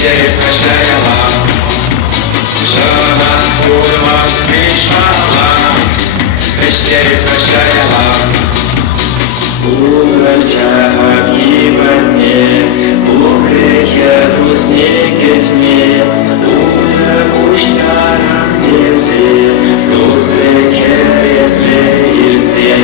Истерит кашаяла, Шана Урмас Кришмала, Истерит кашаяла. Урача Хакибане, Ухрехя Туснекетме, Уна Пуштарам Деси, Тухре Керет Леизе.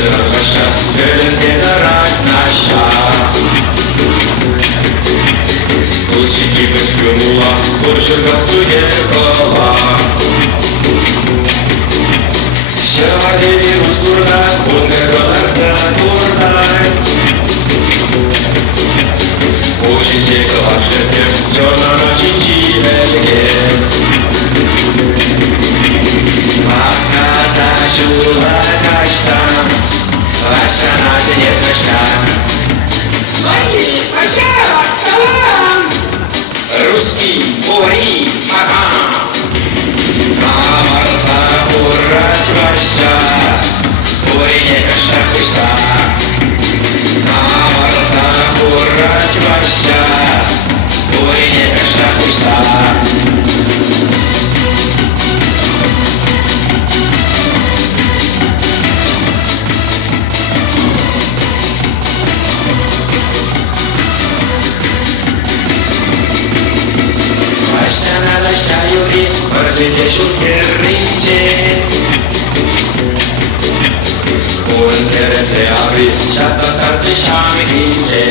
Ваша, перезирать наша. Усики выстрелила, больше гасуехала. Сегодня ускурна, унырыларса турнать. Учите калашетем, черного чичилелге. Маска зажула каштан. Ваша наша не наша. Мои, ваша, салам. Русский, говори, ага. Амарса, урать ваша. Говори, не каша хуйса. Амарса, урать ваша. Говори, не каша хуйса. Юри, разведешь укерринче. Унтерете ави, шата тарти шами кинче.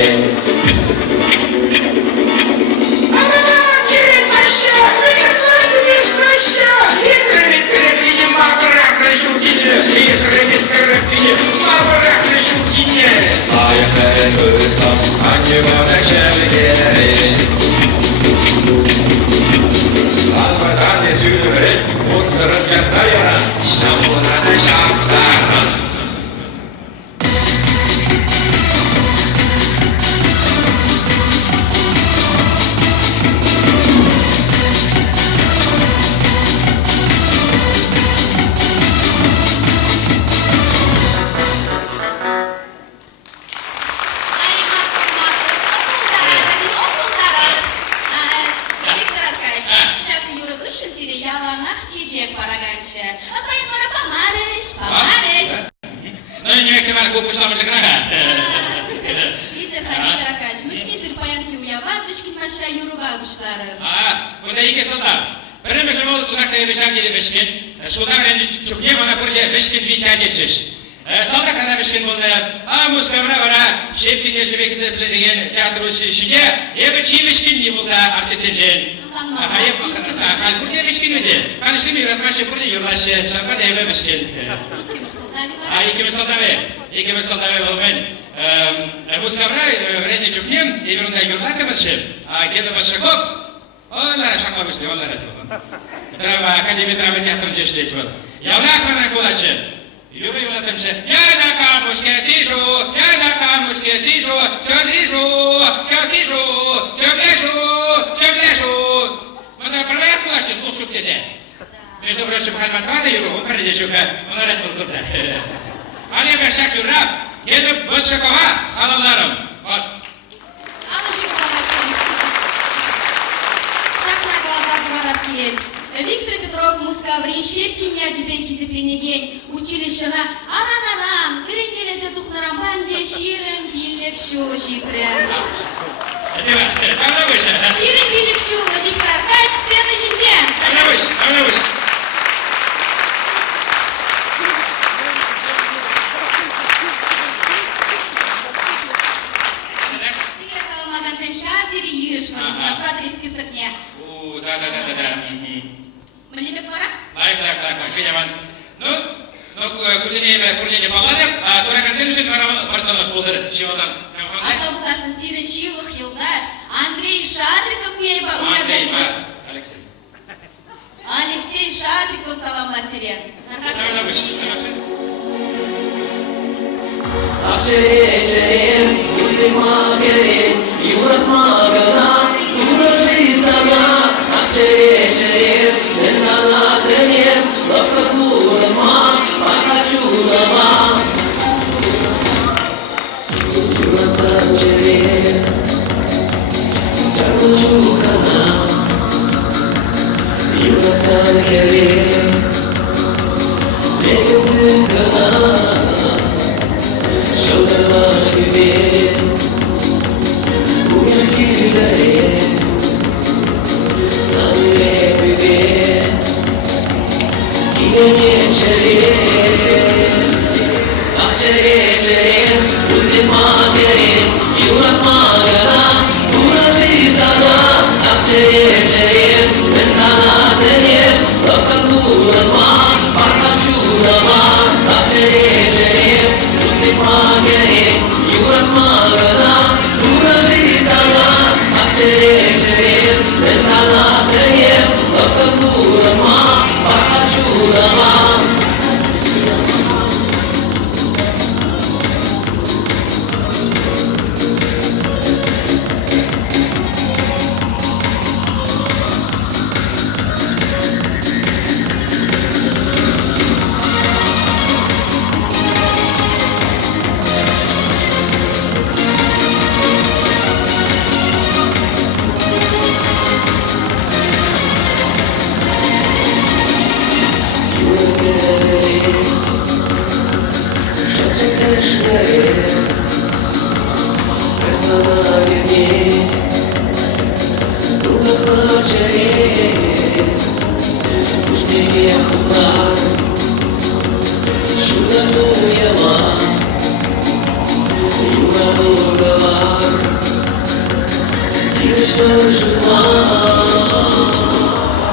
Между прочим, Хальматвада Юру, он придешука, он оратил глаза. Али Башак Юраб, Геда Большакова, Алаларом. Вот. Шаг на глазах два раз есть. Виктор Петров, Мускаври, Щепки, Няжибехи, Зепленеген, училищена, Анананан, Перенелезе Тухнарамбанде, Ширем, Биллек, Щула, Щитря. Спасибо. Давно выше. Ширем, Биллек, Щула, Виктор Аркач, следующий чин. Давно выше, давно выше. Да. Мне как пора? Так, видимо. Ну, кузине пурление паладем, а дура консервшин вартанок булдыр. Чего там? Атомсасын сирен Чивых, Юлдаш, Андрей Шадриков, Ейба, Алексей. Алексей Шадриков, салам матере. Аче, yuratmagana Uğraşı sana akçereceğim Ben sana seveyim Vakit bulma Fakat çulama Yuratan çevir Canlı çulkana Yuratan kerim Benim dükkana Şıldılar gibi Bu yükleri Sanırım gibi Yine geçerim Bahçerim Unutma derin Yuratma yalan Uğraşı sana Bahçerim Ben sana seveyim Vakit bulma Varsa çulama Bahçerim Unutma derin Yuratma yalan Uğraşı sana Bahçerim Ben sana seveyim Vakit bulma Varsa çulama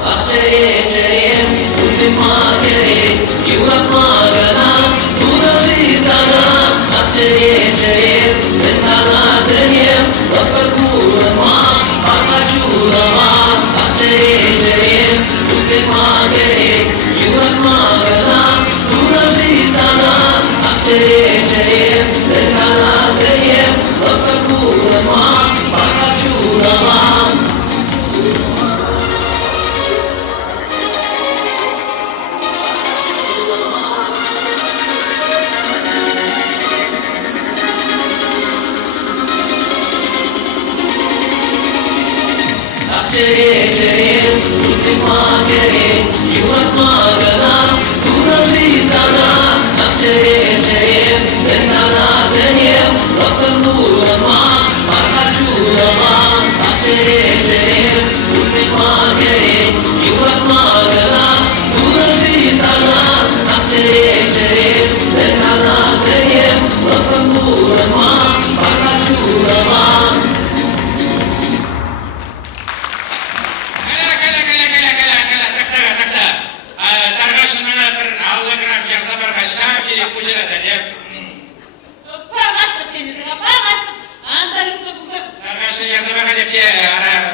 Bahçerim, unutma derin, yuratma yalan, uğraşı sana. Bahçerim, ben sana seveyim, vakit bulma, varsa çulama. Bahçerim, unutma derin, yuratma yalan, uğraşı sana. Bahçerim, ben sana seveyim, vakit bulma, varsa çulama. Bahçerim, unutma derin, yuratma yalan, uğraşı sana. Bahçerim, ben sana seveyim, vakit bulma, varsa çulama. Bahçerim, unutma derin, yuratma yalan, uğraşı sana. Bahçerim, ben sana seveyim, vakit bulma, varsa çulama. Targaşın bana bir 50 gram yazsa bir kaşar gerek kucağıda dep. Bağıştım kendisine, bağıştım. Anda yutma buldum. Targaşın yazsa bir kadep ki,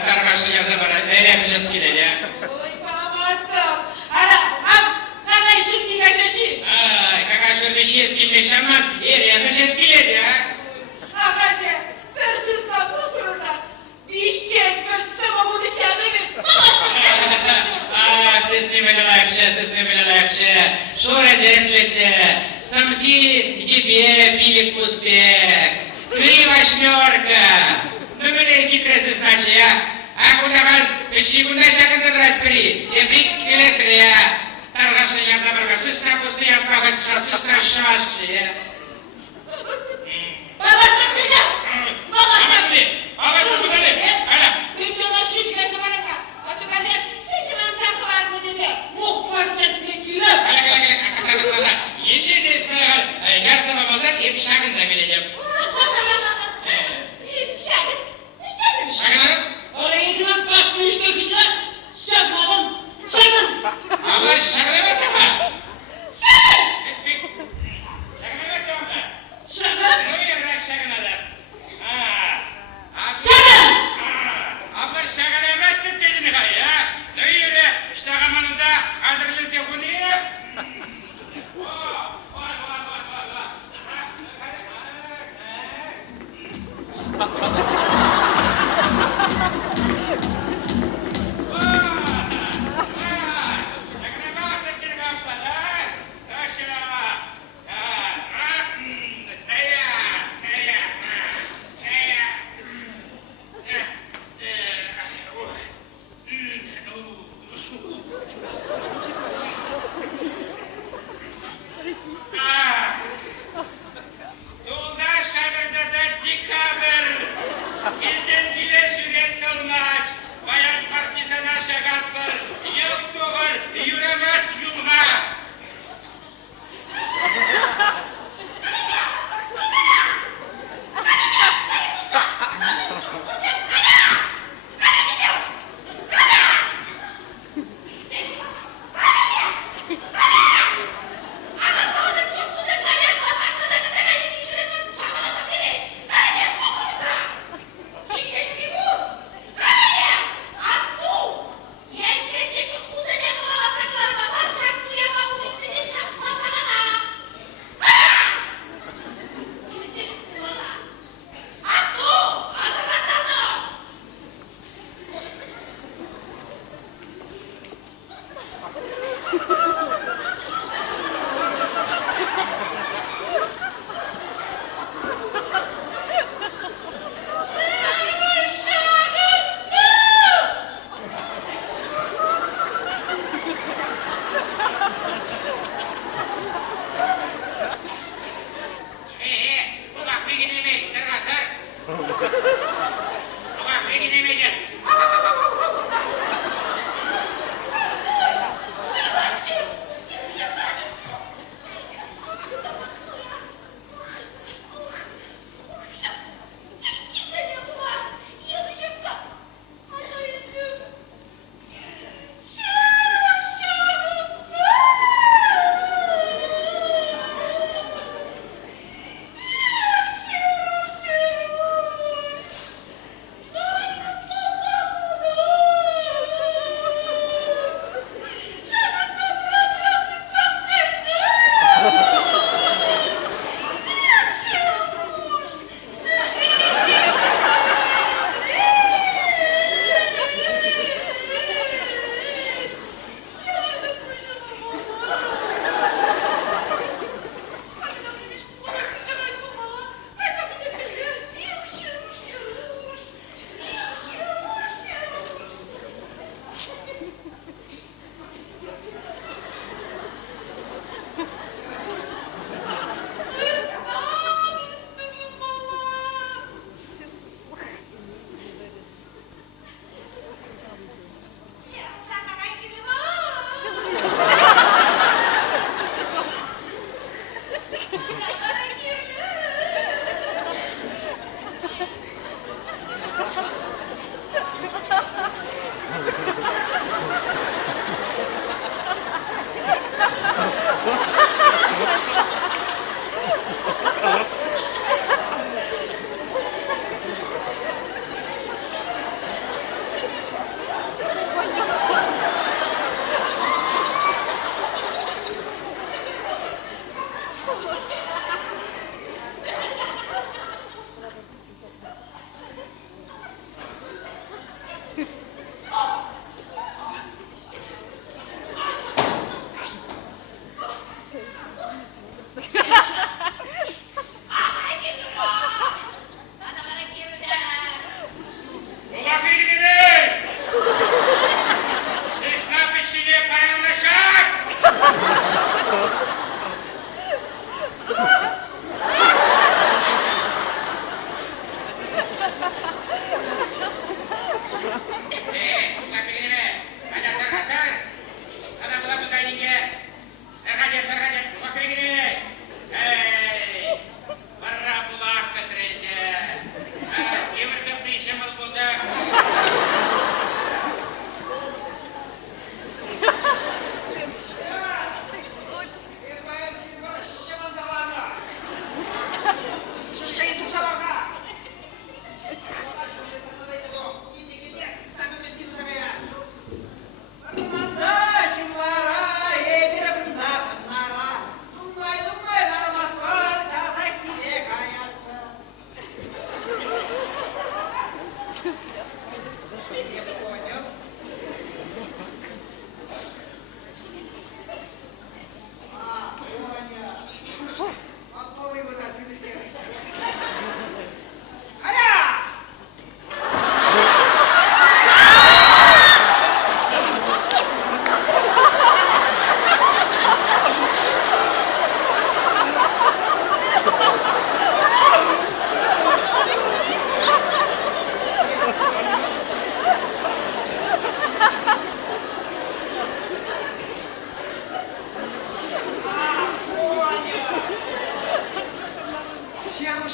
targaşın yazsa bir öyle yapacağız ki dedi. Oy bağıştım. Ara, am, kakay şimdi kaçaşı. Ay, kakasır bir şey eskilmiş ama yapacağız eskiledi ya. Hakikaten, bir sızla bu sırada. Dişken, bir samavul istiyatı bir. Bağıştım. Сесны милалакше, шора деслече, самси тебе пилик успех, 3 восьмерка. Ну, блин, хитрый значит, а куда вас, куда шагнут драть при, тебрик килетрия. Таргаша я забрала, сысна пустые отпахать, сысна шаши. Bağıştım kıza. Bağıştım. Babası bu dedi. Hala. Videoda şişmesi var ama. Atıkadı, şişmen sakı var bu dedi. Muhbar çetmek yürü. Hala. Yedi de ismini al. Yarısı babasat hep şagın da bileceğim. Şagın. Şagınlarım. Oraya gitmem kaçmış döküşler. Şagmadın. Şagın. Ama şagınlamaz ama. Şagın. Şagınlamaz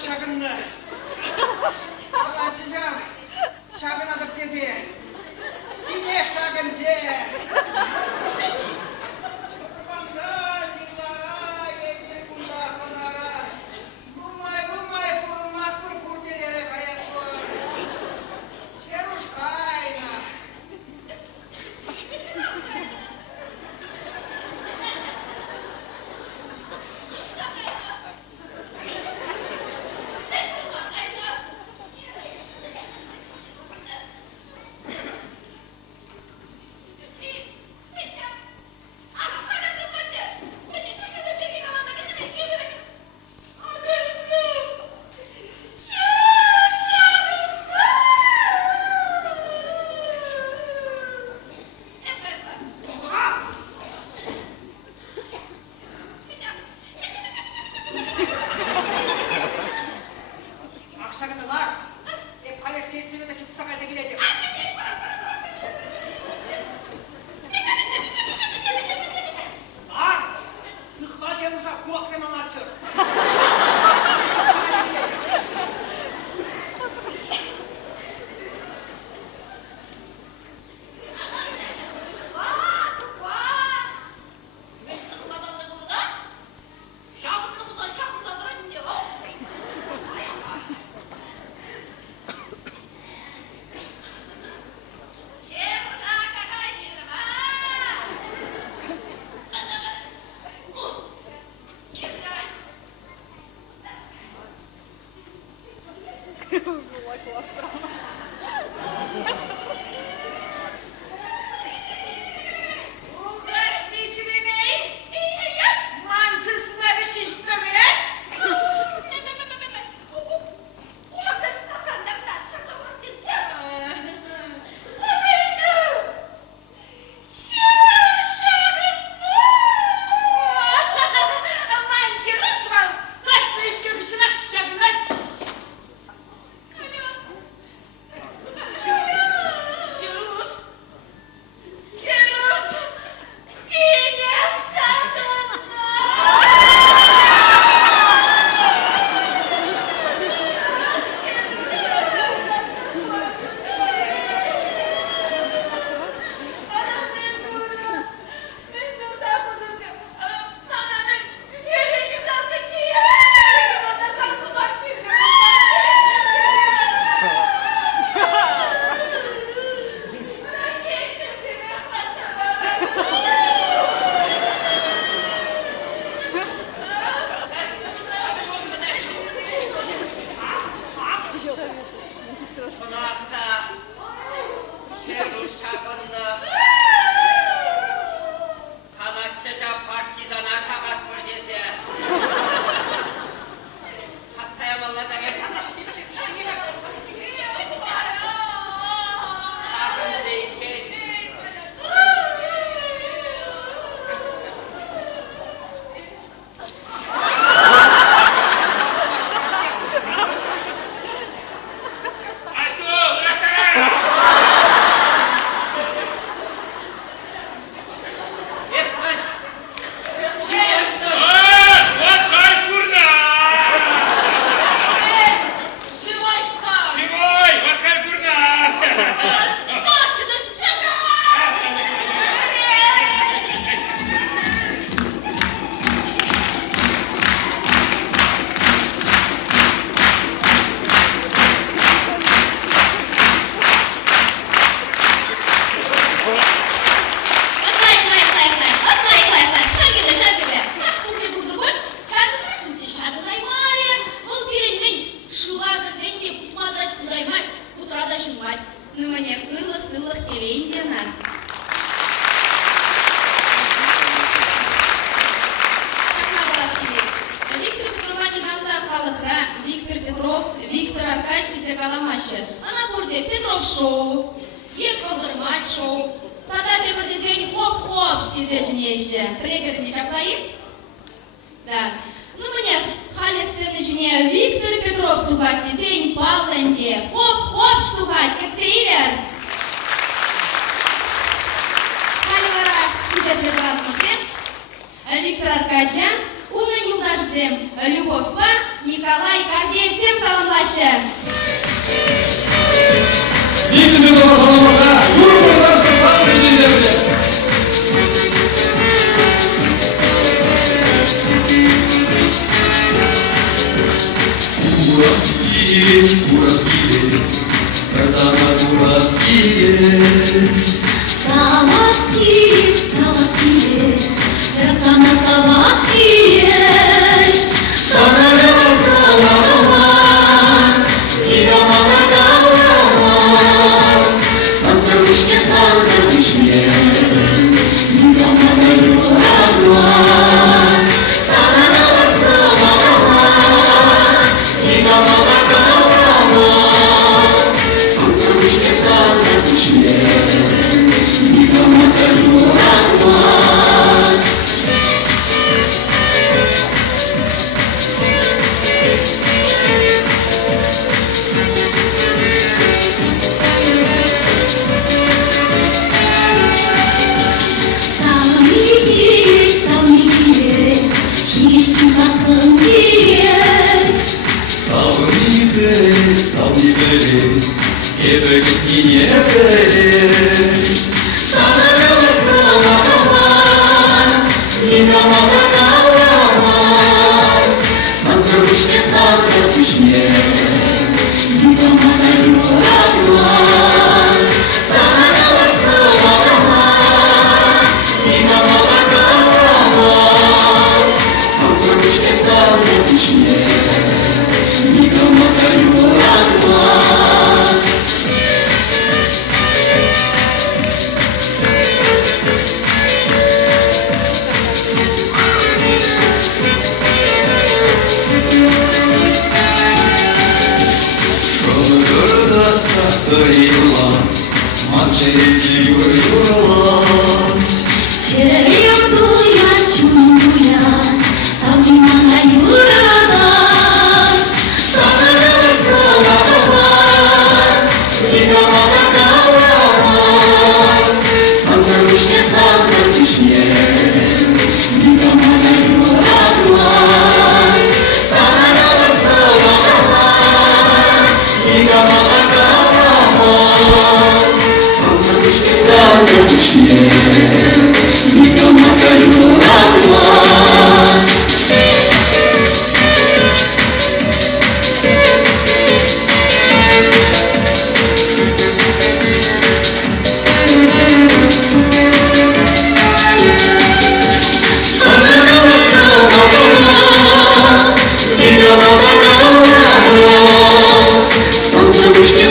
şakınlı. Açacağım. Şakın adıp kezi. Dinlek şakıncı. Kurbanla şınlara, yedi kundaklara. Gummay kurulmaz bir kurdelere kayak var. Şeruş kayna. Akşamındalar. Hep kale sesimi de çıksa kaza gideceğim. Lan! Sıkla uşak, bu akşamalar çık. Виктор Петров, Виктор Аркадьевич Каламашы. Ана бурде Петров шоу, ек калдырмаш шоу. Тада темірде день хоп-хоп штезе жінеші. Прегіріне жаплайын? Да. Ну, мне халі сцены жіне Виктор Петров тухат дезень палленде. Хоп-хоп штухат, кетсейлер. Халі вара күзетледі Виктор Аркадьевич, оның yıldaşı біздем Любовь па, Николай Гордеев всем саламлашы. Виктор Петров саламласа, Юрий Петров президенті. Уразгие, красота Уразгие. Самоские, красота Самоские. Самарова, Игомана Галамас, Санца вышне, Игомана Юрамас. Самарова, Игомана Галамас, Санца вышне, Игомана Юрамас. Salvibere, ebelik yine ebelik. Sanarama, Игомана Галамас, Санца вышне, Игомана Юрамас. Санарама, Игомана Галамас, Санца вышне, Игомана Юрамас. Юрла, манжети Юрла. Чередуя, чуя, Самимана Юрамас. Санарама, Игомана Галамас, Санца вышне, Игомана Юрамас. Санарама, Игомана Галамас, Санца вышне, Игомана Юрамас.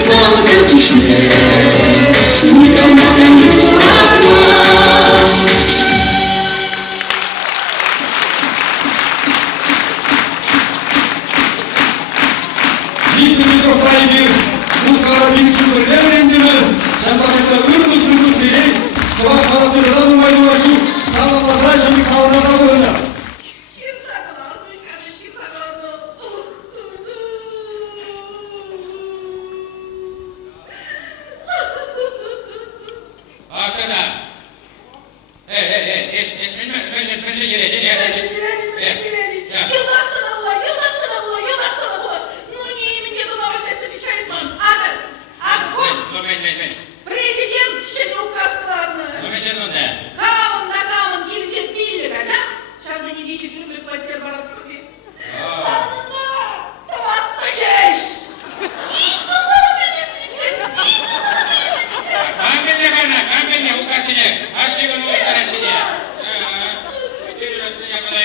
Солнце вышне, Игомана Юрамас. Виктор Петров проявил музыкалар бекшілерден рендемі, жантақында үр-мүсірді келей, шабақ қалаптердан ұмайдуашу, саламласа және қабырада көрді. Arkadan. Esmin önce girecek. Yıllar sana bula, yıllar sana bula, yıllar sana bula. Ну, не имени дома вместо Чайсман. Ага, вот. Ben. Президент şimdi указкlarını. Ben canımda. Камон на камон gelecek birlik ha. Сейчас за недичек люблю квартир барат пруди. Саныма, 26. İlk numara Камельне, укасыне, ашигын устарашыне.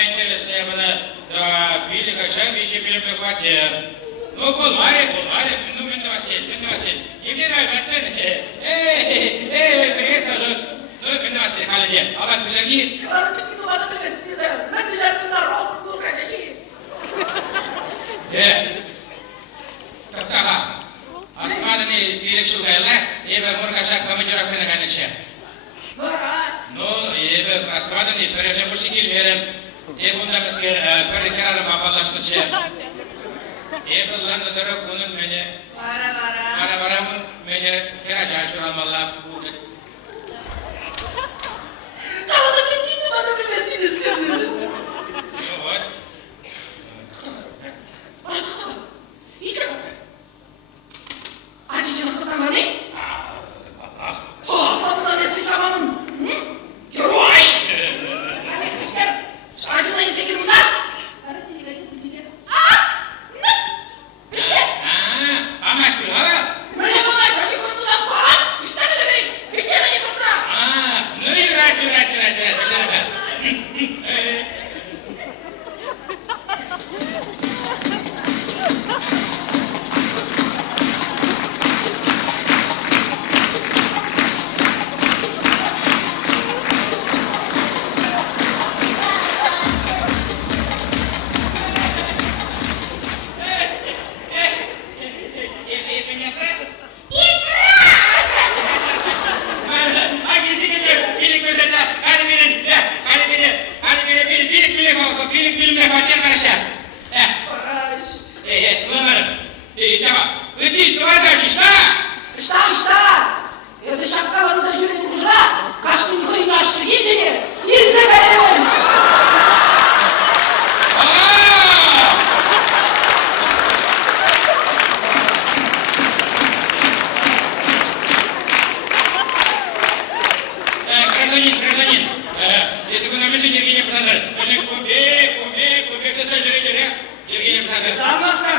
Интересная была, да, билика шам, вещи билика квартир. Ну, булваре, ну, Миндавастель. И мне нравится, привет, сажу. Ну, Миндавастель, халиде. А вот пошаги. Квартирки numara bilmez bize. Ben güzel народ, bu kardeşi. Taha. Asmanı birlik şulgayla, Murkaşak kamıcırak kınıkanışı. Bora. Ну, asmanı перевле bu şekil verim. Bunda miskir bir kerarım apalaştışı. Bunlarla da kunun beni. Ara beni kera çarşır almalar. Kalanı bütün numara bilmezsiniz kızım. Вот. Pilik bilimle fatih karışar. Barış. Kulalarım. Tamam. Ödeyim, duvardan işte. Что? Если шапка за жюри нужна, каждый никакой наш единый, не заберешь. Гражданин, если вы нам еще Евгения Александрович, значит, кумбек, кто жюри, Евгения Александрович. Замаска.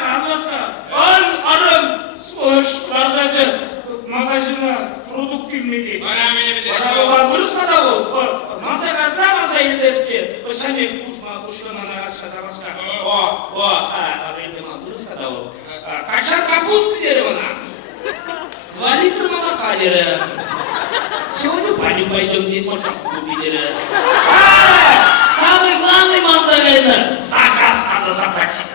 Он арым разады магазина продукт келмейді. Бара меня без Дұрыс қада ол. Маса елдеске. Шәне құшқын анаға шатамасқа. Дұрыс қада ол. Қашан капуст дері ona. 2 литр молока дері. Сегодня баню пойдем, дед мочак купили. Самый главный манзарин. Заказ надо заплатить.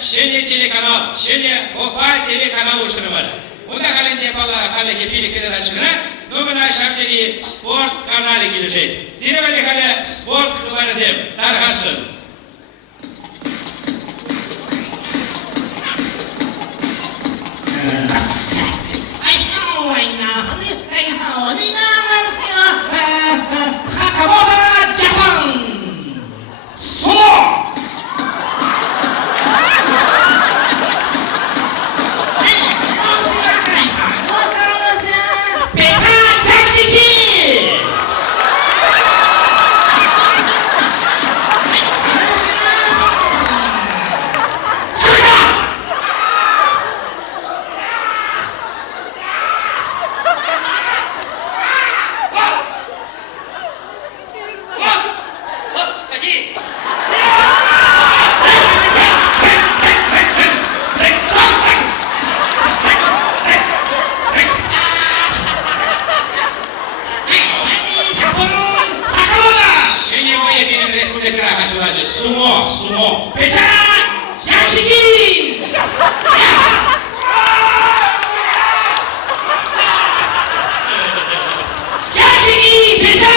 Şene teлеканал, Şene Опа телеканал ушырмыр. Онда қаленде бала қалы кепелік кеден ашығына, нөмін айшамдері спорт каналы келешет. Зиревалі қалы спорт қылары зем, тарғашын. Хакамода Жапан! Сумо! Сумо! Печать! Ямщики! Ямщики! Печать!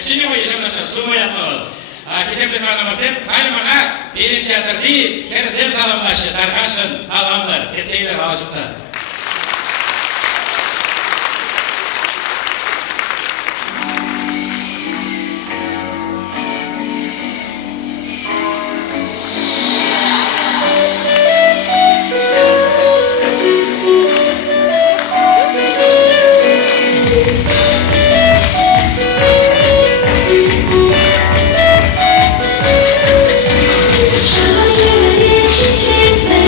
Синего ежемножко сумоя то. Кеземді қаламасем, қайымаға берен театрды керзем саламлашы, тарғашын, саламлар, кетсейлер алжықса. Шагом речи чистая,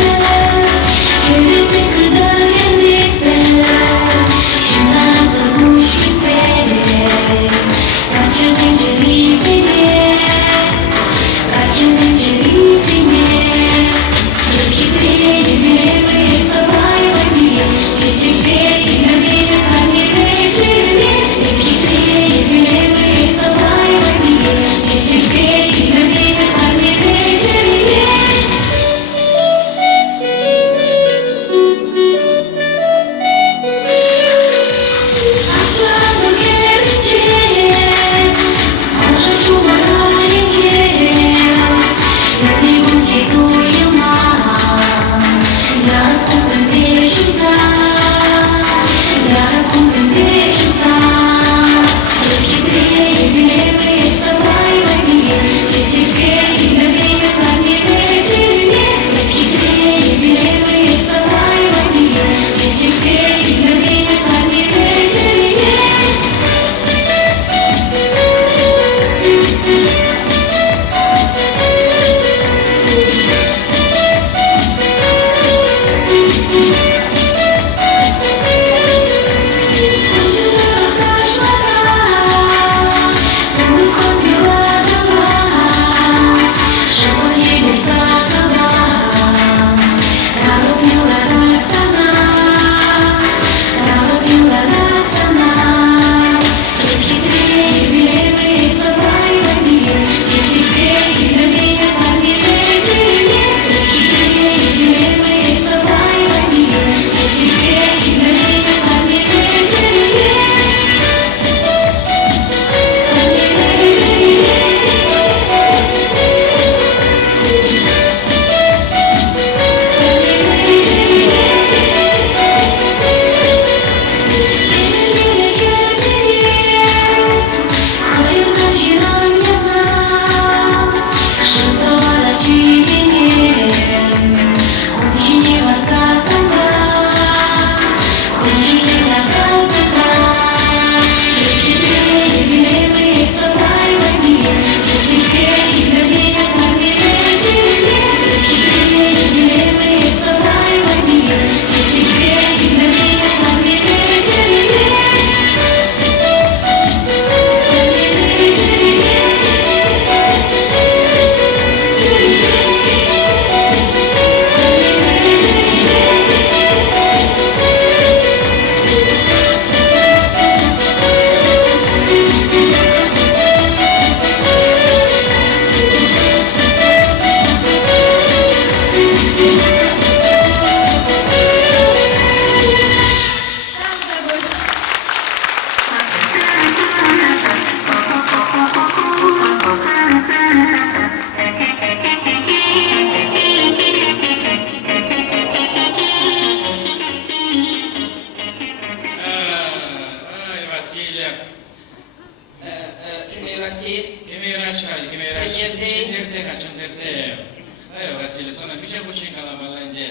Vasile, sonra bir şey bu şey kalamalı önce.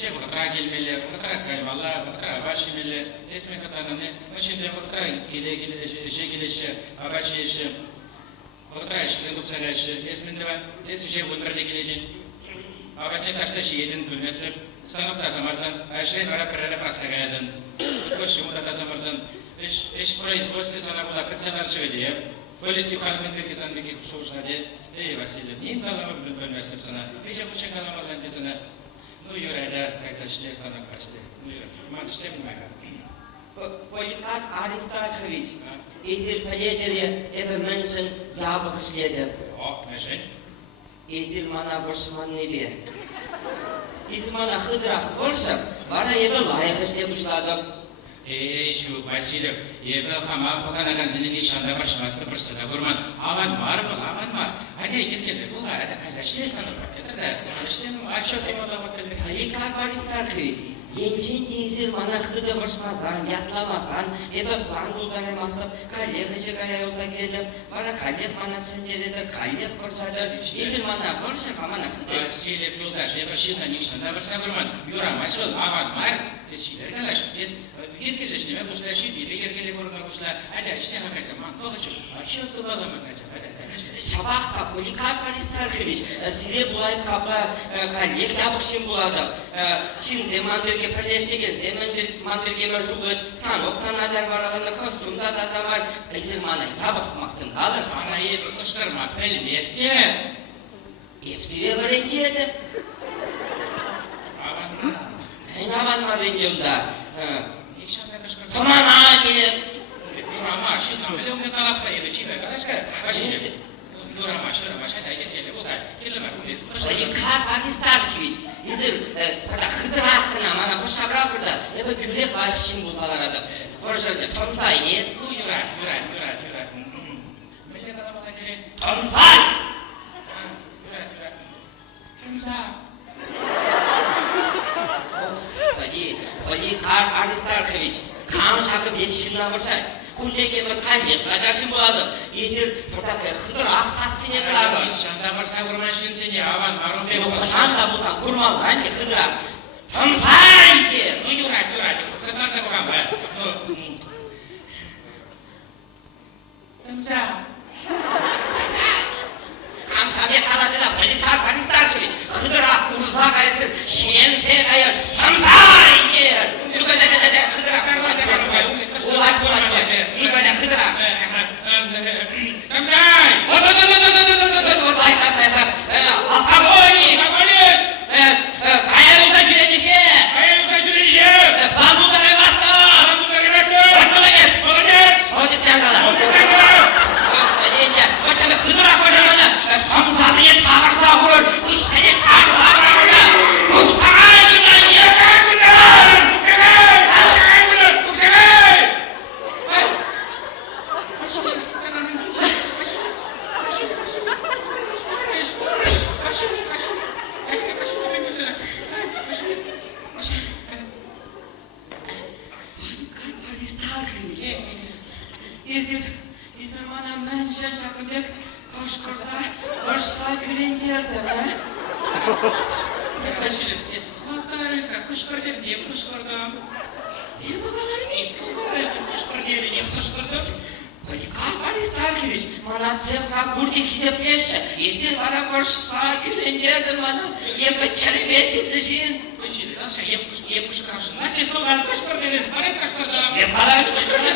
Şey bu kadar gelmeli, bu kadar kaymalı, bu kadar başımeli. Esmi kadarını ne? O şey bu kadar gele abaşı bu kadar işte bu sene esminde ben eski şey bunları da geleceğin. Abatne taşta şeyden bilmezdim. Sanıp da zamarsan, aşağı para para pasa geldin. Bu şumda da zamarsan, iş burayı foste sana bu da kaçalar söyleyeyim. Politik halinde bir kızın bir kuşuşlar diye. Vasile, niye kalama bilmezdim sana? Bir şey bu şey kalamadan ki sana. Ну, Юра, это, как член станок почти. Ну, Юра, мать, все понимаю. Поликарп Аристархович, Ezil Paleder'e ebe menschen yabık işledi. О, мешень. Ezil mana boşman nebi. Ezil mana hıdrak borşak, bana ebe layık işledi uşladım. Şu Vasilev, ebe hama bakanakan senin işanda başlaması fırsatı kurman. Aman var mı, aman var. Hadi gel, bu arada kaza член станок var. İşte aşağı temada bakıldı. Поликарп Аристархович, Енчен Ezil mana hıdı boşmazan, yatlamasan, ebe plan buldaramazdım, kallev işe gaya olsa geldim, bana kallev mana çenderedi, kallev borşadır, Ezil mana borşak amana hıdı. Vasilev yoldaş, ebe şiğden işanda varsa kurman. Юра, maçıl, aman var. Şeyler kalaş, biz yergeleştirme kuşlar, bir yergele koruma kuşlar. Hadi işte hakikaten mantığı aşağı tıbalamak acaba. Sabahta Polikarp Aristarxovich, sire bulayıp kapla kallev yapışın buladım. Şimdi zaman birge birleştiğin, zaman birge mecburiş, sanoktan acar varalarını kostümda da zaman, ezil mana yapışmaksın kalır. Sana iyi bir kuşlarma, bilmez ki. Hepsiyle bir rengiydi. Aman. En aman var rengiyimde. İnşallah kuşlarma. Tamam hadi. Юра, маш, бile onu kalakla yedi şey ver. Başka, Vasilev. Юра, маш, hadi gel, bu da. Kelime. Polikarp Aristarxovich, ezil hıdır hakkına mana bu şabrafırda, ebe gülek başışın buzalaradı. Borşadı, tomsay ne? Bu Юра. Bile kalamadan gelin. Tomsay! Юра. Kimsa. Господи, Polikarp Aristarxovich, kam şakıp yetişinler boşay. Kullege bir kalbiyet, racaşın buladı. Ezil buradaki hıdır asasine kıladı. İnşallah varsa kurman şimdi seni aman marun be bu. Boşan da bulsa kurmam lan ki hıdıra. Tomsay der. Bu Юра. Kadar da bakalım be. Kimsa. Kam şabiye kaladı da Polikarp Aristarxovich, hıdıra ursa kayısın, şense kayır. Tomsay der. Yukarıda hıdıra. Ulan. Yukarıda hıdıra. Kamzay! Alkagoli! Kayağımda jüretişi! Pamukları bastı! Hadi sen kala! Başka bir hıdıra kocamanı! Samsazını tavarsa vurur! Kuş seni tavarsa vurur! Kuş tavarsa Ezil mana menschen şakıbek koşkursa, koşsa gülenlerdir ha? Kuşkurdum diye kuşkurdum. Ne bu kadar mı? Kuşkur diye kuşkurdum. Polikarp Aristarxovich, mana cevra kurdi hizepleşe, ezil bana koşsa gülenlerdir mana, yebe çerebesi dışın. Vasilev, nasıl kuşkurdun? Nasıl kuşkurdun? Bana kuşkurdum. Ne kadar kuşkurdun?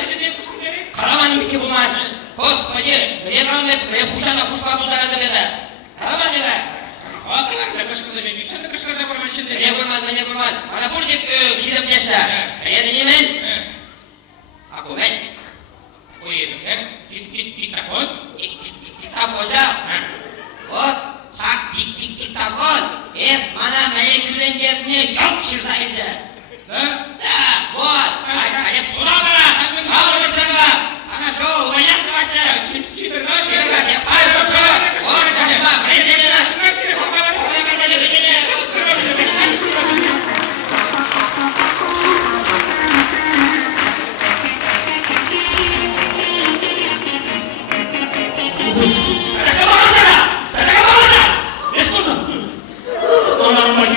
Karaman mı ki bu man? Господи, регам ve kuşana kuşma buldarada bebe. Karaman ebe. Hakikaten kuşkurdum. Sen de kuşkurdun kurman şimdi. Ne kurman? Bana kurdi hizepleşe. Yedi nimen? Aku ben. O yemişler. Diktafon. Diktafonca. O, sak diktafon. Es mana melekülen yerini yok şirzayıcı. Ha? Da, bu. Kayıp sula bana. Şağlı bir tarafa. Sana şu manyak bir başı. Çiğdir Çiğdir hayır şu. Oğlu kaçma. Beni Come on!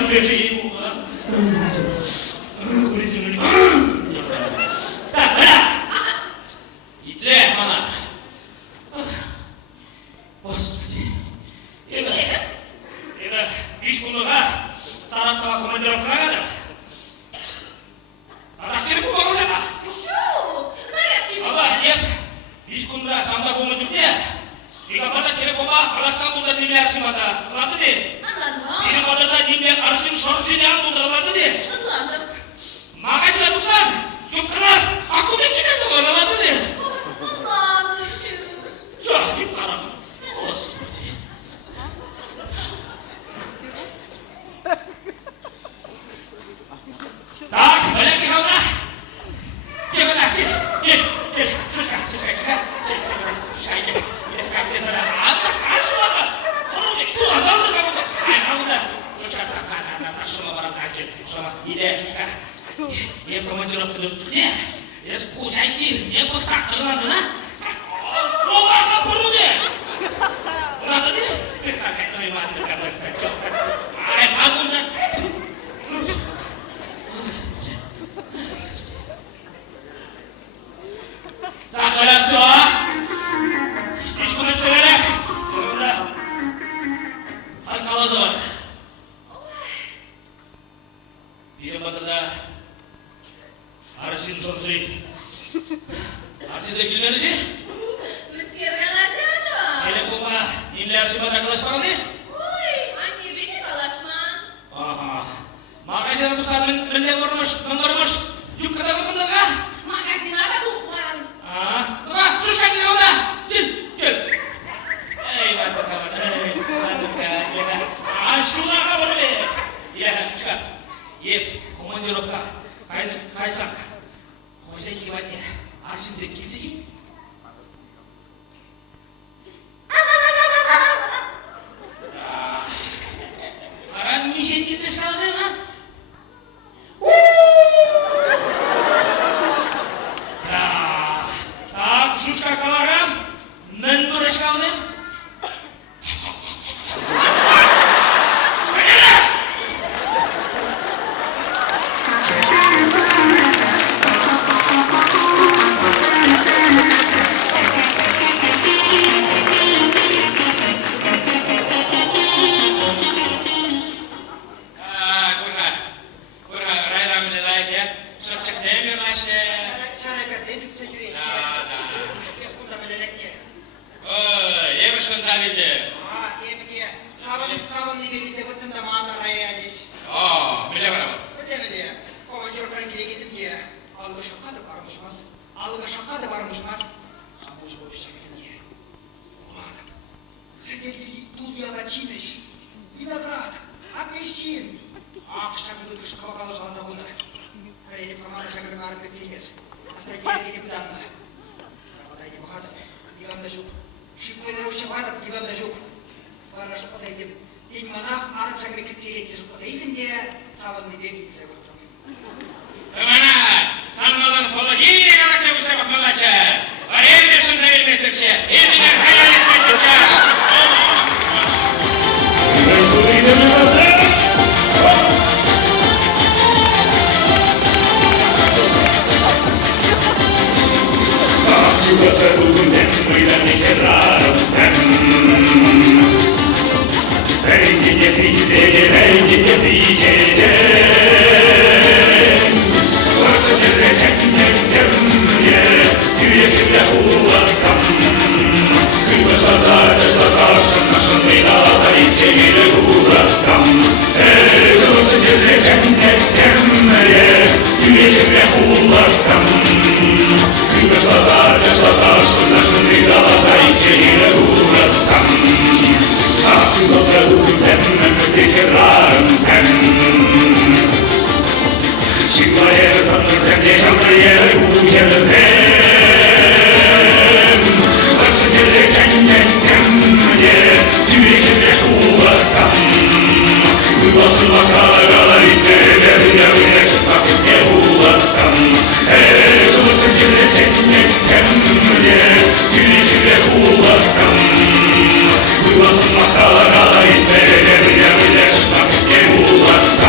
прежде ему. Курицын үлі. Так, бля! Итле, мана. Господи. Келем. Енді 3 күндіға Саратовға командировкаға қадым. Тарақшылық болған жаба. Шоу. Зарядки Ала, бекер. еп, 3 күндіға шамда болмай жүрде. Мегафонда телефонға Қазақстан бұлда немелер аршымада. Ұлады де. Anladım. Benim odada немелер аршын шоршыдан бұлдырылады де. Anladım. Мағашыда тұрсан, жүктіні акубекеден бұлдырылады де. Allah'ım görüşürüz. Жоқ, деп қарап. Господи. Так, бәләкі қалда. Кел, кел. Шушка, кел. Как тебе сюда? Ашуаға. Құрылбек, суға салды қабылды. Қабылды. Шушка, сақшыма барам, әкел. Шама, иде, шушка. Ем командировкада жүрде. Ес қожайки, не бұл сақтырылады, на? Шуаға бұрылды. Бұрады де? Ай, қабылды. Так, voilà, все. Ешкінің сілері. Енді қалазы бар. Бері батырда аршын жоржи. Аршынзе келмені же? Müsker kalaşadı. Telefonға немлі аршымада қалашпаған не? Oy, anne beni kalaşman. Аха. Мағажаны тұрса мінлен бұрмыш. Юбкадағы бұндыға? Magazinada тухман. Мына, шушка не қалда. Кел. Ей, батырға. Ашунаға бұрмы. Шушка. Еп, командировка. Қайсақ. Қожайки бәтне. Аршынзе келді же? Қаран нешен келді шқалды ма? Так, жучка қаларам. Мін бұры шқалды? Сабын не берілсе бұттым да мағына рая әдеш. Біле барам. Білемеле, командировкадан келе кетіп не, алғы шаққа да барымышмас. Қамбуж болып шекілім не. Ладно, сәдерге тут я врачиныш, виноград, апельсин. Ақшағын өтіріш қабақалы жалса құны. Көреліп команда шағырын арып кетсеңіз, аста келіп бұданма. Рабадай не бұқадым, дегамда жүк. Шықпайдар өші бадып, дегамда жүк. Бара жұқпаса едім, ден манақ арып шағырын кетсеңіз жұқпаса едім де, сабынны бек етсе көрдім. Мана, санмалан холодильник алакне усе бақмалача. Аренде шын завелместікше, елдігер қаял етместікше. Thank you.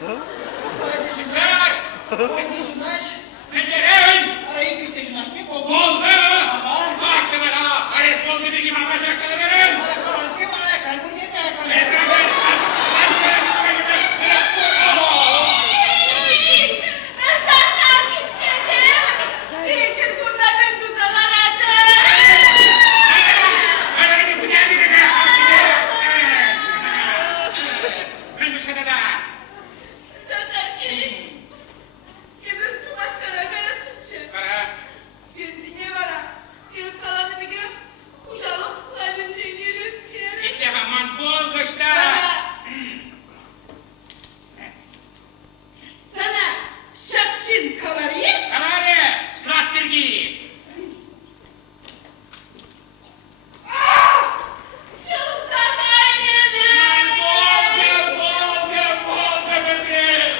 Süzgar! Hadi Junaş. Pencereyin! Arayı işte Junaş ne oldu? Oldu! Aklımı da Ares Bolcu'du gibi bacakları verin! Bana kalansı mı ayaklar? Bu ne ayaklar? Değilsin bunda ben tuzalar attım. Ben bu çadada! Zaten ki. Yemin su başkana karasınca. Para! Yüzüne vara. Yüz kalanı bir gün. Uşalık sularınca iniyoruz ki. İki haman bol kışta! Sana şapşin kavarıyı. Kararı! Skrat bilgi! Şultan ayrılır. Bolga böbre!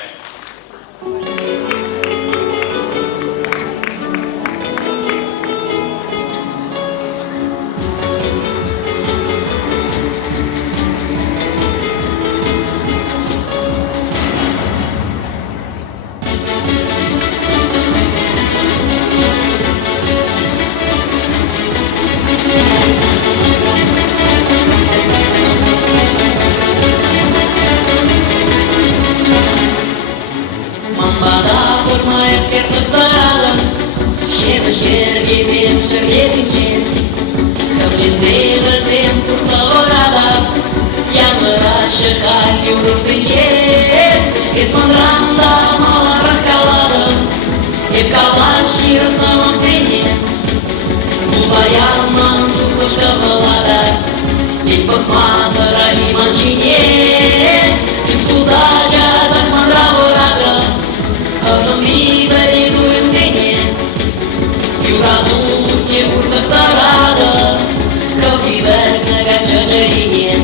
Mambada durmayıp kesip duralım Şemişir gezim şır gezince Kıblin zilizim tursa orada Yanıraşı kalli urunzince İsmandra'nda malara kalalım Hep kalaş yırsamın seni Bu bayanman sukuş kapılada Hiç bakmaz Rahim Ançinye Uzaca zakman ravorada Avжам видали дуем зене Юрадут не курсах тарада Калки верх на гачаджарине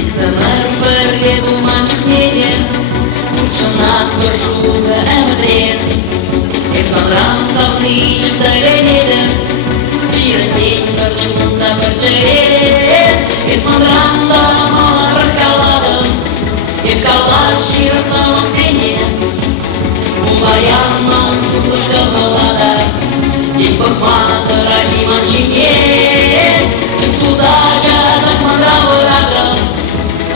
İnsanlar böyle bulmancık neye Uçunak durşuğu emret Efsanran savlayıcım da gayledim Bir dek karşımında parçayet Esmandra'nda malar kaladım Hep kalaş yırsamam seni Bu bayanman suluş kapılada Hep bakmaz Rahim Ançinye Uzaca zakman ravorada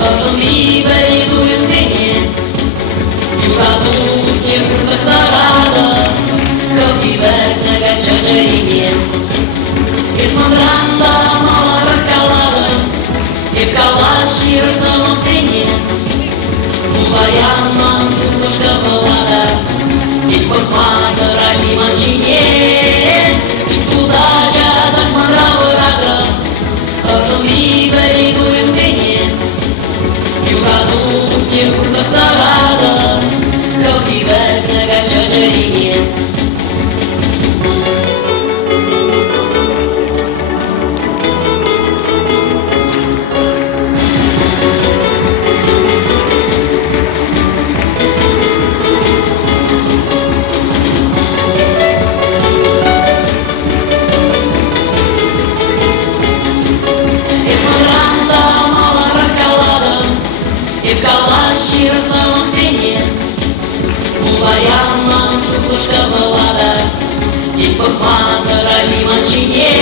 Avжам видали дуем зене Юрадут не курсах тарада Калки верх на гачаджарине Esmandra'nda malar kaladım Hep kalaş yırsamam seni Bu bayanman suluş kapılada Hiç bakmaz Rahim Ançinye Uzaca zakman ravorada Avжам видали дуем зене Юрадут не курсах тарада Калки верх на гачаджарине Esmandra'nda malara kaladım Hep kalaş yırsamam seni Bu bayanman suluş kapılada Hiç bakmaz Rahim Ançinye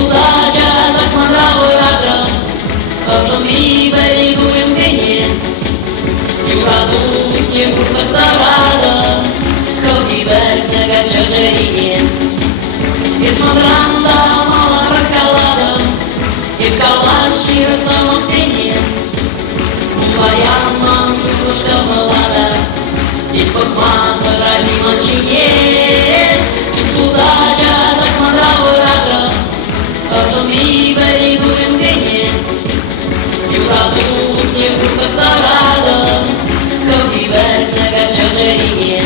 Uzaca zakman ravorada Avжам видали дуем зене Юрадут не курсах тарада Калки верх на гачаджарине Esmandra'nda malara kaladım Hep kalaş yırsamam seni Bu bayanman suluş kapılada Hiç bakmaz Rahim Ançinye Uzaca zakman ravorada Avжам видали дуем зене Юрадут не курсах тарада Калки верх на гачаджарине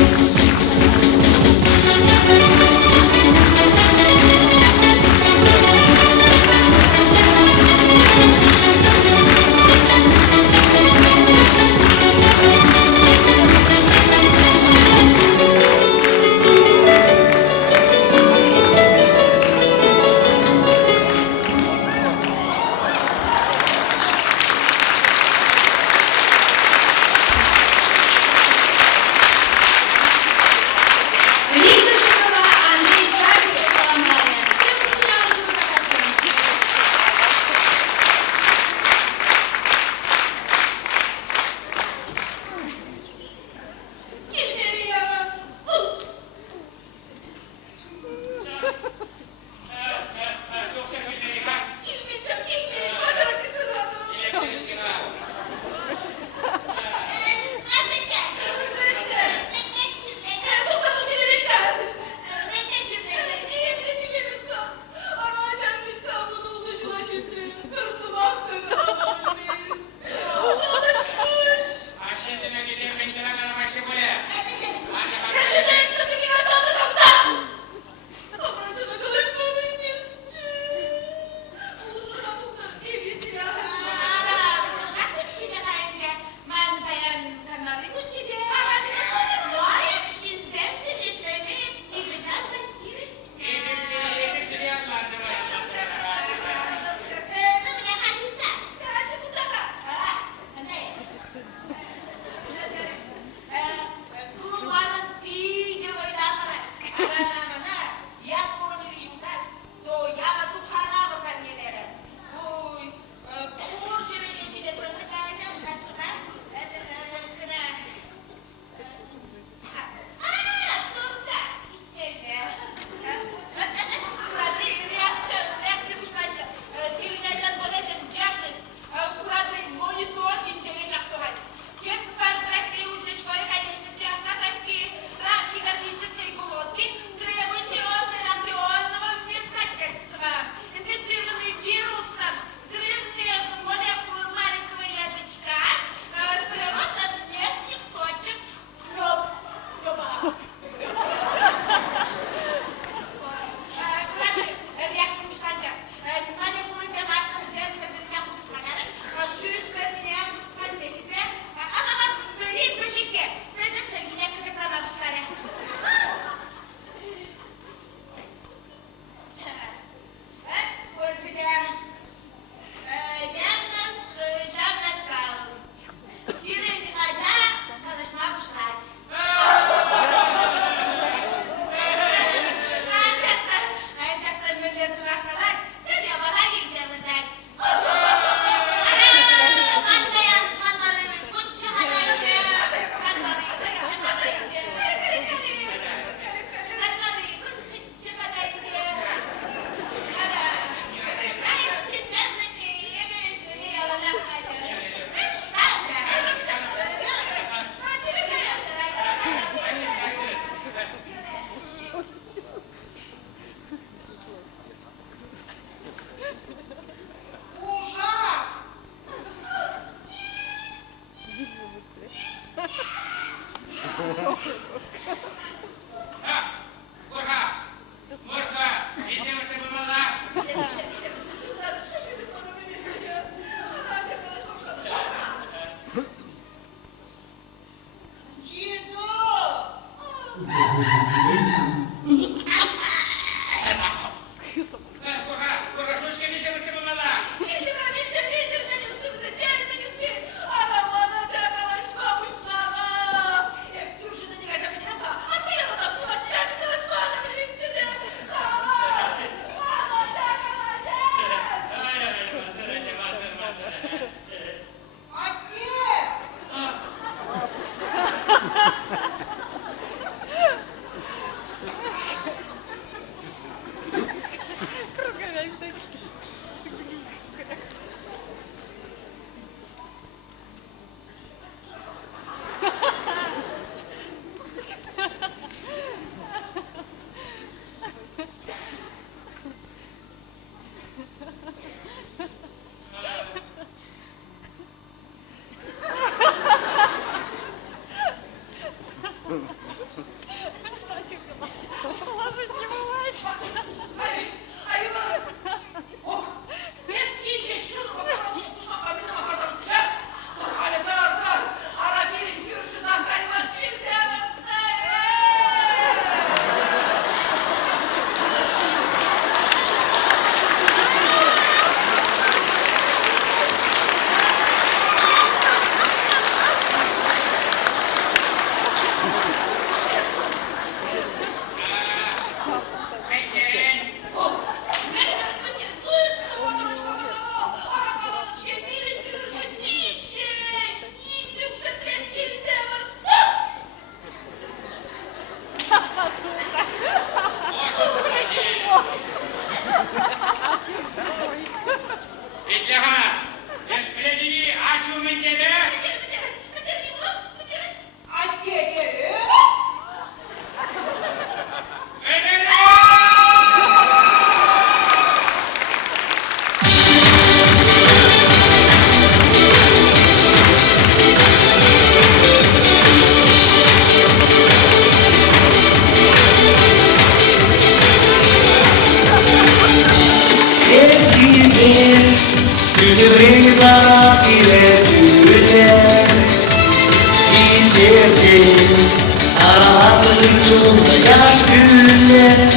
ucunda yaş güller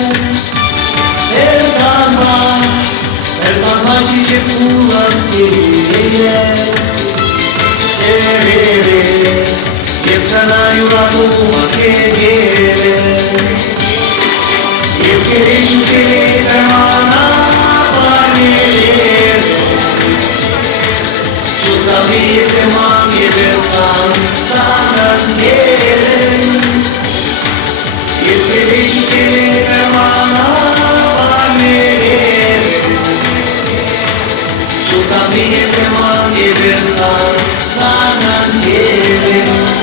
Her zaman şişip bulan deriyle Çeviri Yeskana yuvarlıma kegele Yeskeri şükeri fermana vaneler Şuzavi zaman yedirsan sana gelin Yeskeri şükeri fermana vaneler Şuzavi zaman yedirsan sana gelin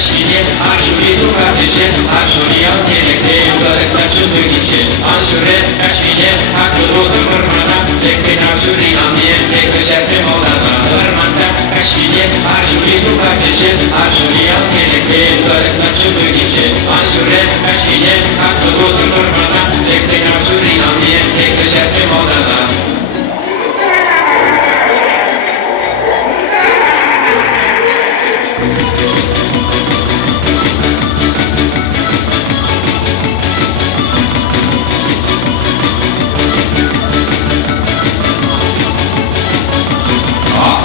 Красивее, а чули духа kardeşi Arşuriyan gelekse yıllarıklar şütün içi Anşure kaşile haklı olsun hırmana Leksin arşuriyan diye tek şertim olana Hırmanta kaşile arşuri bu kardeşi Arşuriyan gelekse yıllarıklar şütün içi Anşure kaşile haklı olsun hırmana Leksin arşuriyan diye tek şertim olana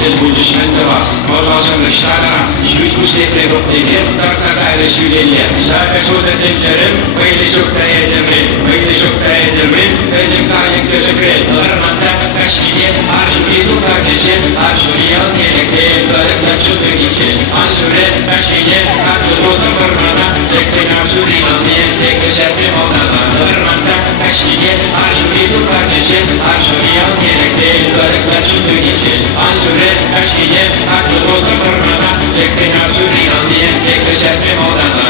Achtet будешь на вас, продолжим штата раз Чуть пусть пригод тебе, так сагайда шюлеле Шага шуда тенчерим, выйли шукта едемрин Выйли шукта едемрин, эдем каник даже грель Ларманда кашиде, аршури духа кеше Аршуриял нелексе, гарык на шуды гиче Аншуре кашиде, haklı olsun hırmana Leksin arşuriyan diye tek şertim olana Larmanda kashige arshuri duha kеше Arshuriyan neлекse, garık na şudy gиче Anşure kashige, haklı olsun hırmana Leksin arşuriyan diye tek şertim olana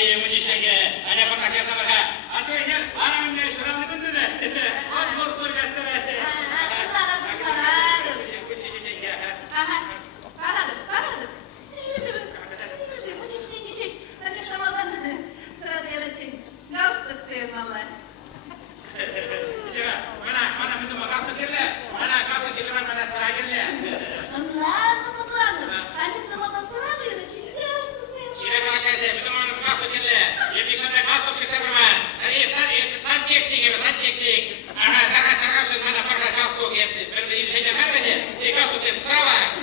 Şalkıyı mucişege. Ana patak yazamır ha. Atı gel. Aramın ne şuramı döndü de. Mor göstere. Paradım. Sinirci, mucişine geçiş. Açıklamadan sırada yanacak. Gaz tutuyor vallahi. Mana minum gafı kirle. Mana gafı kirle mana saray kirle. Anladım. Açıklamadan sırada yanacak. Gaz tutuyor. Çile kaçaysa minum gafı kirle. Yepişende gafı çıksa kurman. San teknik. Tarkaşın mana parka gafı yaptı. Ben de işe vermedi. Gafı yaptı.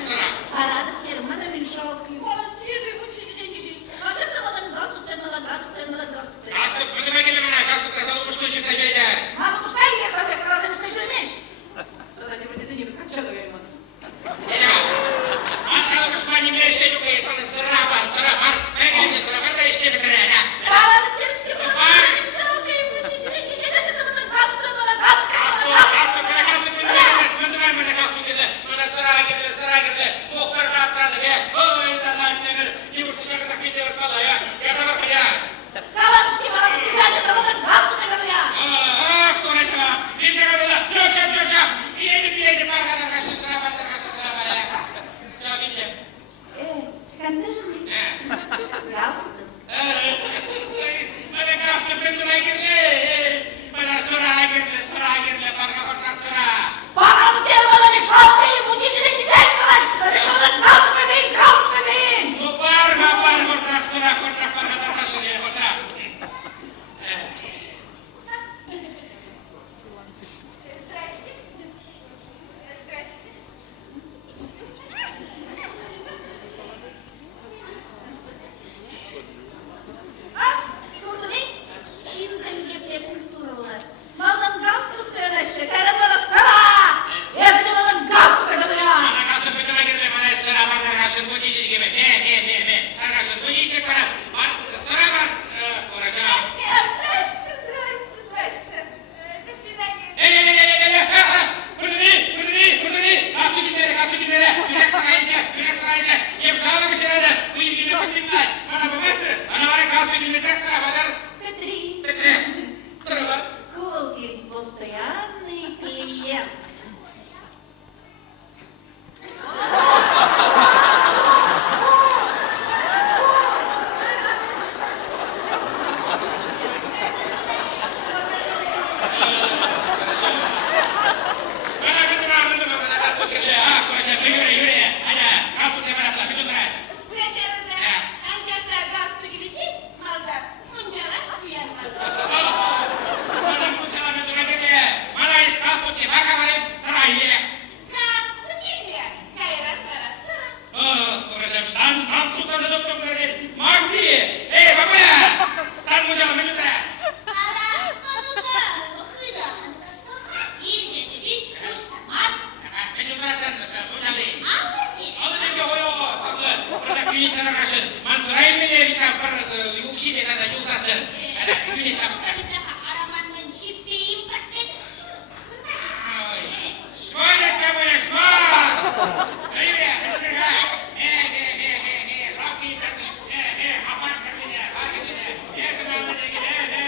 Sıra. Paradım yerim. Bana bir şalkıyı. Bana sinirci, mucişine geçiş. Açıklamadan gaz tutuyor. Gafı minum kirle mana gafı kasa uçku çıksa şeyler. Мама, пускай я смотрю, сказала, что ты шумишь. Тогда не вроде за ним, как человек ему. Asal uçmanı bile işte çok iyi. Sonra sıra var. Ben geldim sıra var da işte bitireyim. Paradım yerim, işte bana bir şalkıyı, mucişine geçiş. Açıklamadan gaz tutuyor. Sıra girdi. Muhtar kaptanı be. Oy tazan demir. Yumurta şakada gidiyor kala ya. Yata bak ya. Kalmış ki bana bu güzel açıklamadan gaz tutuyor ya. Konuşma. Bir de böyle çok. İyiydi. Arkadaşlar sıra var ya. Ya bildim. Kandırın mı? Gaz tutuyor. Bana gaflı bendime girdi. Bana sıra girdi. Barka sıra. Paradım yerim, bana bir şalkıyı, mucişine geçiş. Açıklamadan gaz tutuyor. Bu var. Korkak sıra. Korkak arkadaşlar ya. Korkak. Gördün mü? Çin zenginliğe kulturalar. Maldan gaz tutuyor aşağı. Kayra bana sıra. Yazıcı bana gaz tutuyor ya. Bana gaflı bendime girdi. Bana sıra var arkadaşlar. Bu çiçek gibi. Ne. Arkadaşlar bu çiçek bana. Sıra var. Uğraşamam. Здрасте. До свидания. Burada değil. Gaflı gitmeli. Güneş sarayınca. Hep sağlam bir şeyler. Bu ilgili başlayımlar. Bana babası. Bana var ya gaflı gitmeli. Sıra var. Катрин. Sıra var. Колгерь постоянный клиент. Bana gaflı kirli. Konuşalım. Yürü. Hadi. Gaflı ne var abla? Bir tut lan. Yaşarında ancaklar gaz tüketici malda muncalar uyanmadı. Bana bu çalamı durabilir. Bana gaflı ki. Baka varayım. Sarayı. Gaz tüketici. Kayran para sıra. Konuşalım. Sen tam şu kazı doktum duracak. Mahvi. Baba. Sen bu çalamı tut lan. Юнитана кашын. Мансурай мене витам бір юкшине када юлсасын. Ана юнитам. Шмо да с тобой, шмо! Юрия, шапки тасы. Хабар кырмыне, хагидine. Yakından gide.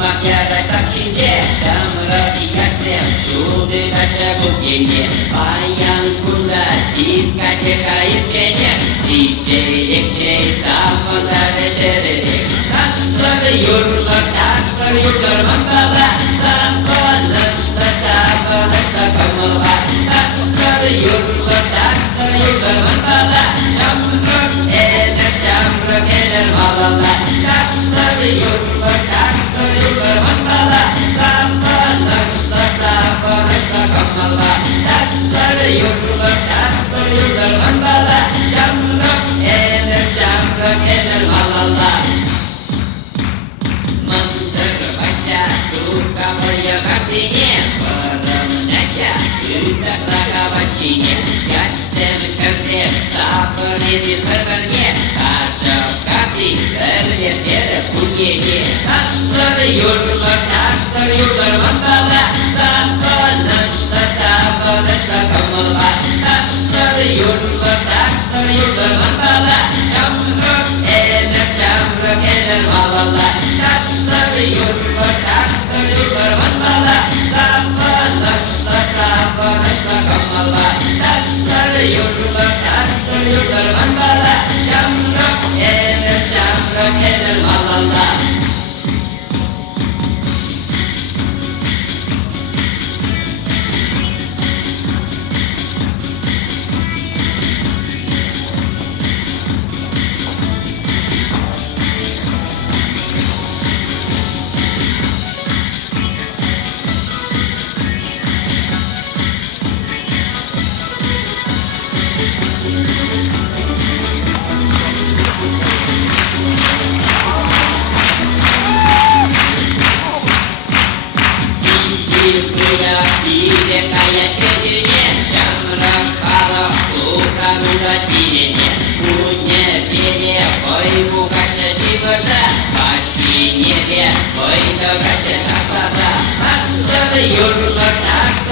Макияж так шинже, шамрак киярсем, шуды ташагып енге, баян кунда дискотека иркене, диджей экшей сафондар эшеререк, ташлар юрлар мандала, сафонышта сафон. yurtlar taşlar yurtlar mandala Şamrık eder şamrık eder valala Taşlar yurtlar mandala Safanışla safanışla kamala Taşlar yurtlar mandala Şamrık eder valala Mantır başa dur kapıya kapıya Barımdaşa Yüzdak laka başine Yaşsın kırsı Sapır ezil kırkırge Aşık kapı Öylesine kurgeye Taşlar yurtlar mandala Safanışla kamala Taşlar yurtlar mandala Şamrık eder valala Taşlar yurtlar mandala Safanışla kamala Taşlar yurtlar mandala Şamrık eder valala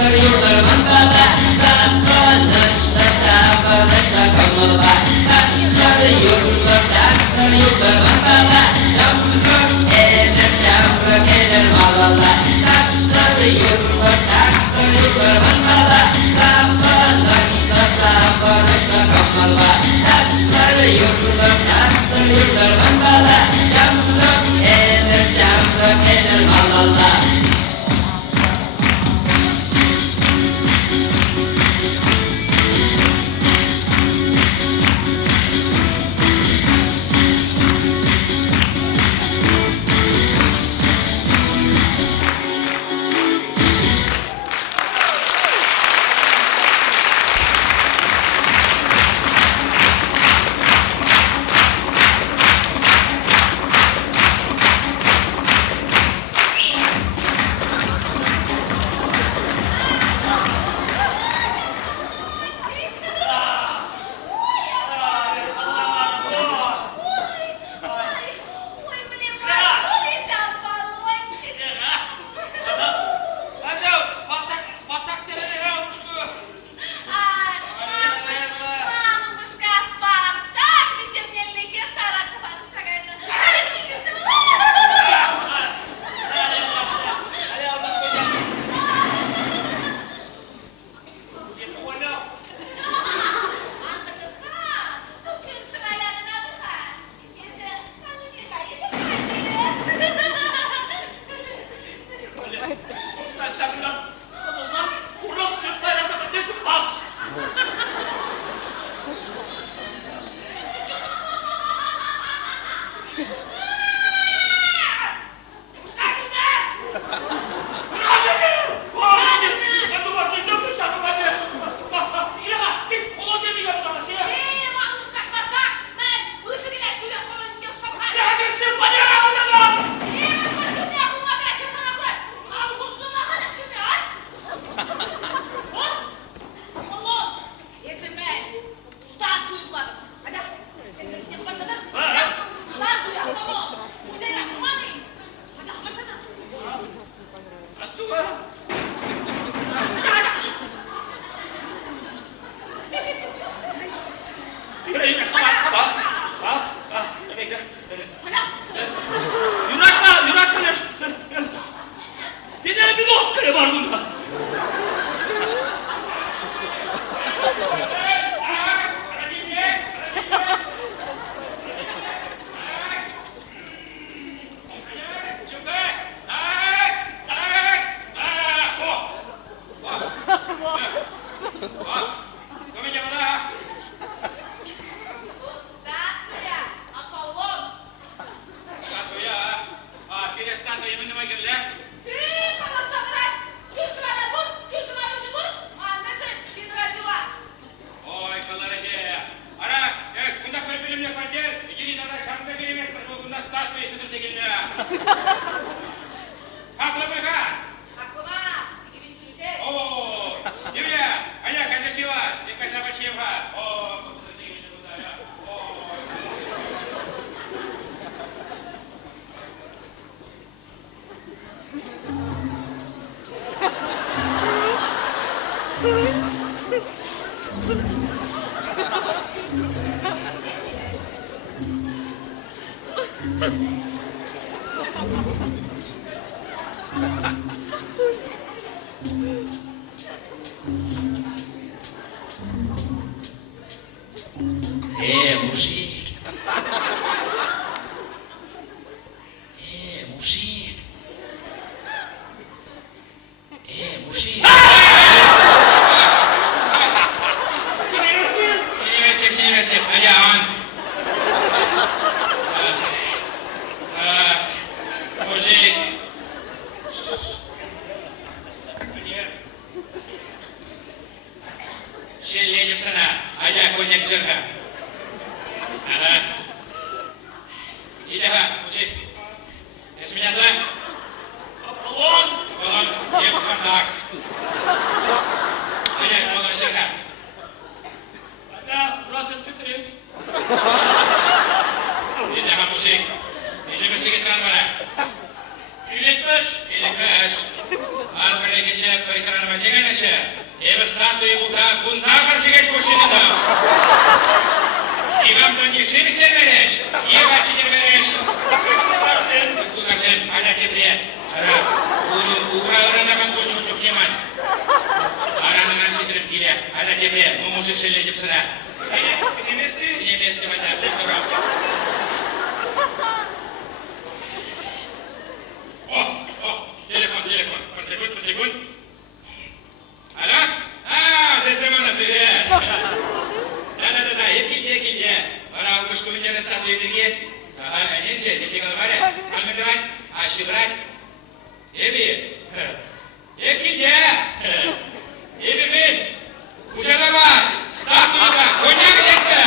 Yurtlar mandala Safanışla kamala Taşlar yurtlar mandala Şamrık eder valala Taşlar yurtlar mandala Safanışla kamala Taşlar yurtlar mandala Şamrık eder valala Mужик. Mужик. Mужик. Kim ayağın. Mужик. Şelleğim sana. Ayak konyak çırka. Ага. Иди, ага, мужик. Это меня туда? Аполлон! Аполлон, я в Спартак. Понятно, Аполлон, шага. Да, burası titreş. Иди, ага, мужик. Иди, мужик, экран бара. İletmiş. Иликаш. Al bir geçe, bir ekran var. Degen eşe. Ev statuyu bulda, kun zahar figet koşunuda. İgamdan yeşilikler vereş. İyi bahçeler vereş. Kukasen, hala tebriye. Ara, uğra öğrenemen koçun çok yeman. Aranından şekirim gile. Hala tebriye, mumuşuk şelle edip sana. Nemesti vada, doktoram. Telefon. Bir sekund. Alo? Destemana, привет. Да, екилде. Бара ушкуминдер статуя берген. Неше, деп говоря, алмендевать, ашибрать. Еби. Екилде. Еби мен. Кучада бар. Статуяга коньяк чекті.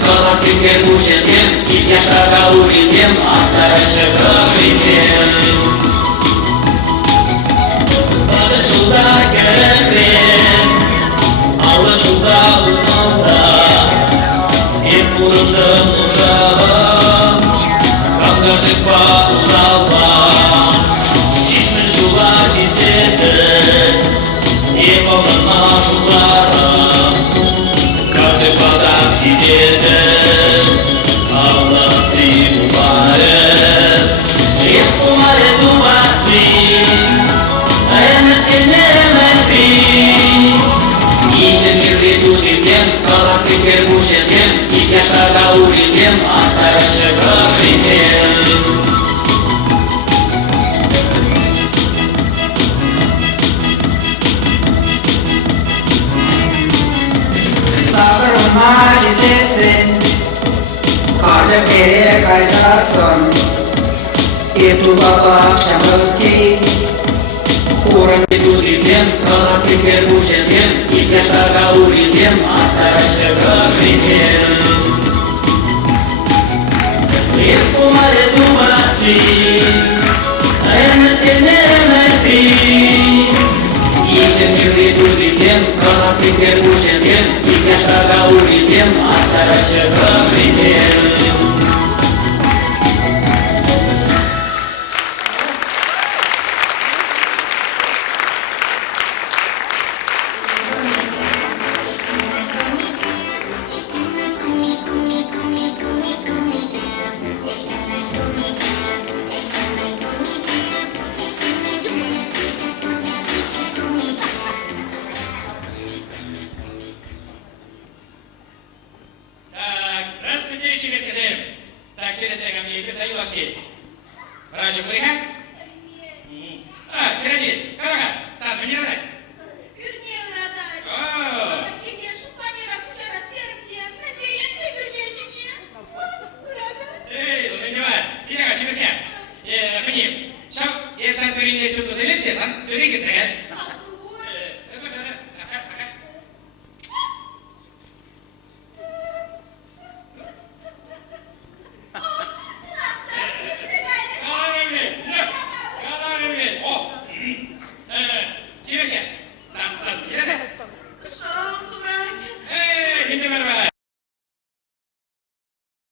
Колосик, перкушек, и я шагал улицем, а старый шагал. hristiyan Alışılda gerekli Alışılda bulmanda Hep bulundum uçağa Kandırdık bağ uzalma Cismin suva çizesi Hep onun maşulları Kardık bağdan çizesi Allah'sı mübarek Yes umare duası Ayanat enemedi Ищем мирный дури всем, колосы первуши всем, и я шага улезем, остаешься как христиан. Sabırın macitesi Kardı beri kaysasın İtu baba akşamlıki Хуран дури всем, колосы первуши всем, и я шага улезем, остаешься как христиан. Espumare dubasi, ayanat enemedi. Ищем мирный дури всем, колосы первуши всем, и я шага улезем, остаешься как христиан. Так, здравствуйте, Чилит-Казем. Так, Чилит-Эгам, езгит даю ложки. Врачу Фрихан? А, Пирати, Карага, сам не радать. Вернее, урадай. О, Такие шуфани ракуши расперки. Надеюсь, при вернее урадай. эй, ну не вар, иди-ка, Чилит-Эгам. Мені, що, я сам перенес чутку заліпті, сам, чоловіки, це,